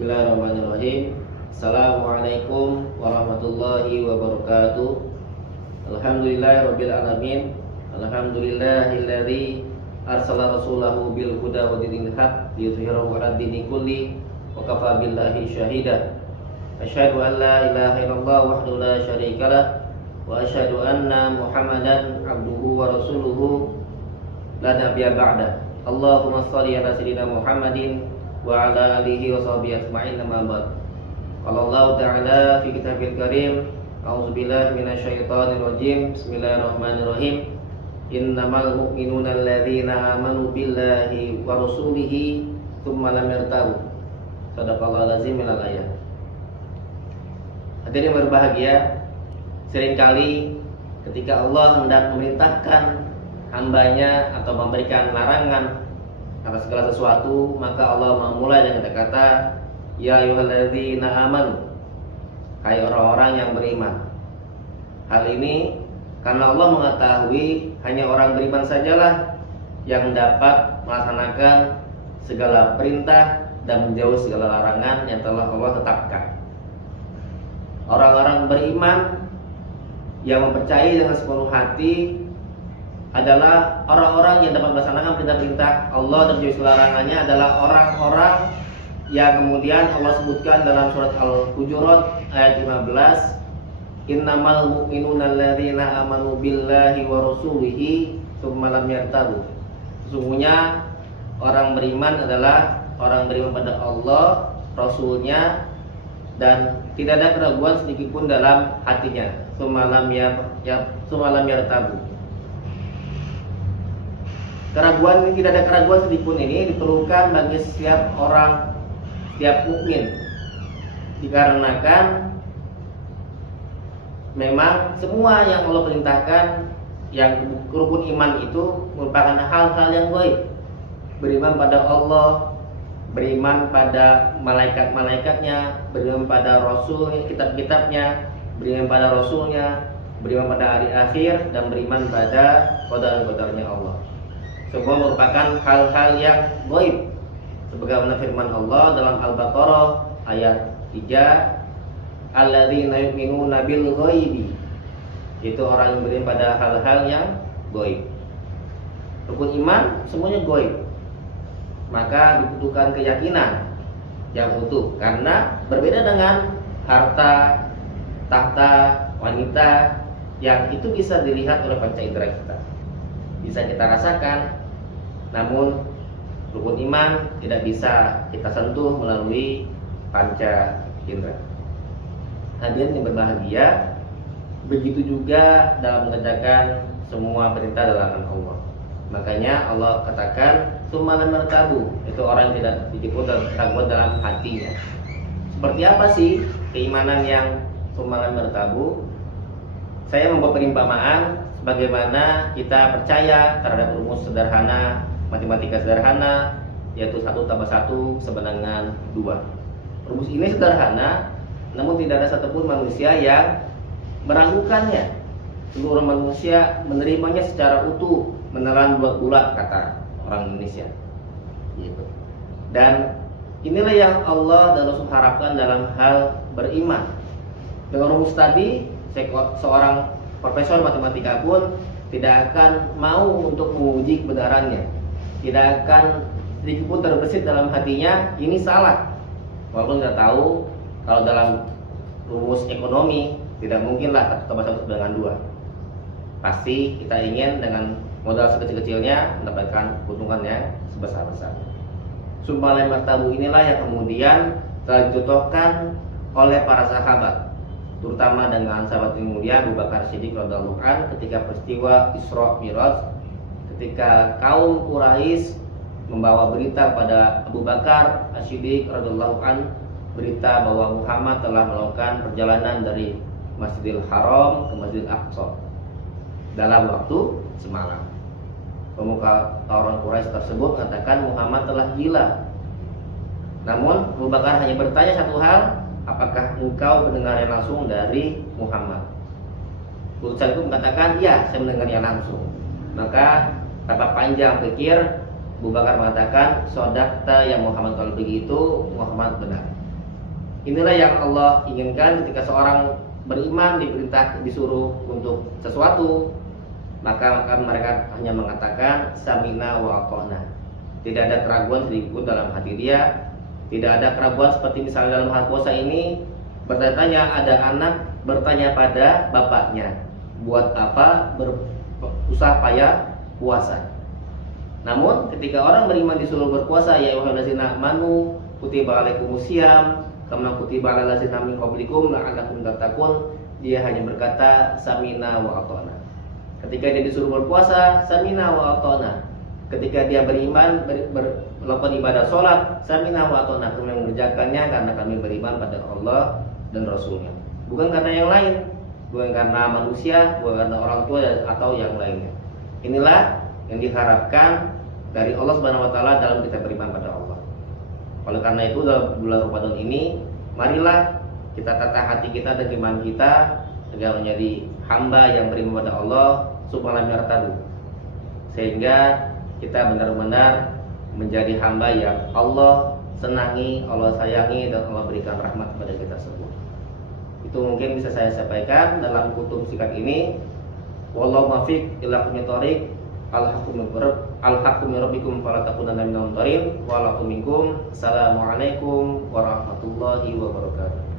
Bismillahirrahmanirrahim. Assalamualaikum warahmatullahi wabarakatuh. Alhamdulillahirabbil alamin. Alhamdulillahilladzi arsala rasulahu bil huda wa dinil haq liyudhhirahu 'ala dini kulli wa kafa billahi syahida. Asyhadu an la ilaha illallah wahdahu la syarikalah wa asyhadu anna Muhammadan abduhu wa rasuluhu la nabiyya ba'da. Allahumma shalli ala sayyidina Muhammadin wa ala alihi wa sahbihi ajma'in, amma ba'd. Qala Allah ta'ala fi kitabil karim, a'udzubillahi minasyaitonir rajim. Bismillahirrahmanirrahim. Innamal mu'minuna alladzina amanu billahi wa rasulihi tsumma lam yartabu. Shadaqallahul azim. Minal ayat. Hadirin yang berbahagia, seringkali ketika Allah hendak memerintahkan hambanya atau memberikan larangan atas segala sesuatu, maka Allah memulai dengan kata-kata ya ayyuhalladzina amanu, hai orang-orang yang beriman. Hal ini karena Allah mengetahui hanya orang beriman sajalah yang dapat melaksanakan segala perintah dan menjauh segala larangan yang telah Allah tetapkan. Orang-orang beriman yang mempercayai dengan sepenuh hati adalah orang-orang yang dapat melaksanakan perintah-perintah Allah dan menjauhi larangannya, adalah orang-orang yang kemudian Allah sebutkan dalam surat Al-Hujurat ayat 15, innamal mu'minuna alladzina amanu billahi wa rasulihi tsumma lam yartabu. Sesungguhnya orang beriman adalah orang beriman pada Allah, Rasulnya, dan tidak ada keraguan sedikit pun dalam hatinya. Tsumma lam yartabu. Keraguan ini, tidak ada keraguan sedikit pun ini diperlukan bagi setiap orang, setiap mukmin, dikarenakan memang semua yang Allah perintahkan, yang rukun iman itu merupakan hal-hal yang gaib. Beriman pada Allah, beriman pada malaikat-malaikatnya, beriman pada Rasul, kitab-kitabnya, beriman pada Rasulnya, beriman pada hari akhir, dan beriman pada qadar-qadarnya Allah. Semua merupakan hal-hal yang gaib. Sebagaimana firman Allah dalam Al-Baqarah ayat 3, alladzina yu'minuna bil ghaibi, itu orang yang beriman pada hal-hal yang gaib. Rukun iman semuanya gaib, maka dibutuhkan keyakinan yang utuh, karena berbeda dengan harta, tahta, wanita yang itu bisa dilihat oleh panca indera kita, bisa kita rasakan, namun rukun iman tidak bisa kita sentuh melalui panca indera. Hadirin yang berbahagia, begitu juga dalam mengerjakan semua perintah dan larangan Allah. Makanya Allah katakan tsumma lam yartabu, itu orang yang tidak sedikit pun keraguan dalam hatinya. Seperti apa sih keimanan yang tsumma lam yartabu? Saya membuat perumpamaan sebagaimana kita percaya terhadap rumus sederhana, matematika sederhana, yaitu 1 tambah 1 sama dengan 2. Rumus ini sederhana, namun tidak ada satupun manusia yang meragukannya. Seluruh manusia menerimanya secara utuh, menelan bulat-bulat, kata orang Indonesia. Gitu. Dan inilah yang Allah dan Rasul harapkan dalam hal beriman. Dengan rumus tadi, seorang profesor matematika pun tidak akan mau untuk menguji kebenarannya, tidak akan sedikit pun terbesit dalam hatinya ini salah. Walaupun kita tahu kalau dalam rumus ekonomi tidak mungkinlah 1 tambah 1 dengan 2. Pasti kita ingin dengan modal sekecil-kecilnya mendapatkan keuntungan yang sebesar-besarnya. Tsumma lam yartabu inilah yang kemudian telah dicontohkan oleh para sahabat, terutama dengan sahabat yang mulia Abu Bakar Siddiq radhiyallahu anhu ketika peristiwa Isra Mi'raj, ketika kaum Quraisy membawa berita pada Abu Bakar As-Siddiq radhiyallahu anhu, berita bahwa Muhammad telah melakukan perjalanan dari Masjidil Haram ke Masjidil Aqsa dalam waktu semalam. Pemuka orang Quraisy tersebut mengatakan Muhammad telah gila. Namun Abu Bakar hanya bertanya satu hal, apakah engkau mendengarnya langsung dari Muhammad? Utusan itu mengatakan, ya, saya mendengarnya langsung. Maka tanpa panjang pikir, Abu Bakar mengatakan, sodakta ya Muhammad, kalau begitu Muhammad benar. Inilah yang Allah inginkan ketika seorang beriman disuruh untuk sesuatu, maka mereka hanya mengatakan samina wa ata'na. Tidak ada keraguan sedikit dalam hati dia, tidak ada keraguan seperti misalnya dalam hal puasa ini, bertanya ada anak bertanya pada bapaknya, buat apa berusaha payah puasa. Namun ketika orang beriman disuruh berpuasa, ya ayyuhallazina amanu kutiba alaikumusiyam kama kutiba alal ladzina min qablikum la'allakum tattaqun, dia hanya berkata samina wa ata'na. Ketika dia disuruh berpuasa, samina wa ata'na. Ketika dia beriman melakukan ibadah sholat, samina wa ata'na, kami mengerjakannya karena kami beriman pada Allah dan Rasulnya, bukan karena yang lain, bukan karena manusia, bukan karena orang tua atau yang lainnya. Inilah yang diharapkan dari Allah Subhanahu wa taala dalam kita beriman pada Allah. Oleh karena itu dalam bulan Ramadan ini, marilah kita tata hati kita dan iman kita agar menjadi hamba yang beriman pada Allah Subhanahu wa taala, sehingga kita benar-benar menjadi hamba yang Allah senangi, Allah sayangi, dan Allah berikan rahmat kepada kita semua. Itu mungkin bisa saya sampaikan dalam kutub sikat ini. Wallahu muwaffiq ila aqwamit thoriq. Al-haqqu min rabbikum fala takunanna minal mumtarin. Wa lakum minkum. Assalamualaikum warahmatullahi wabarakatuh.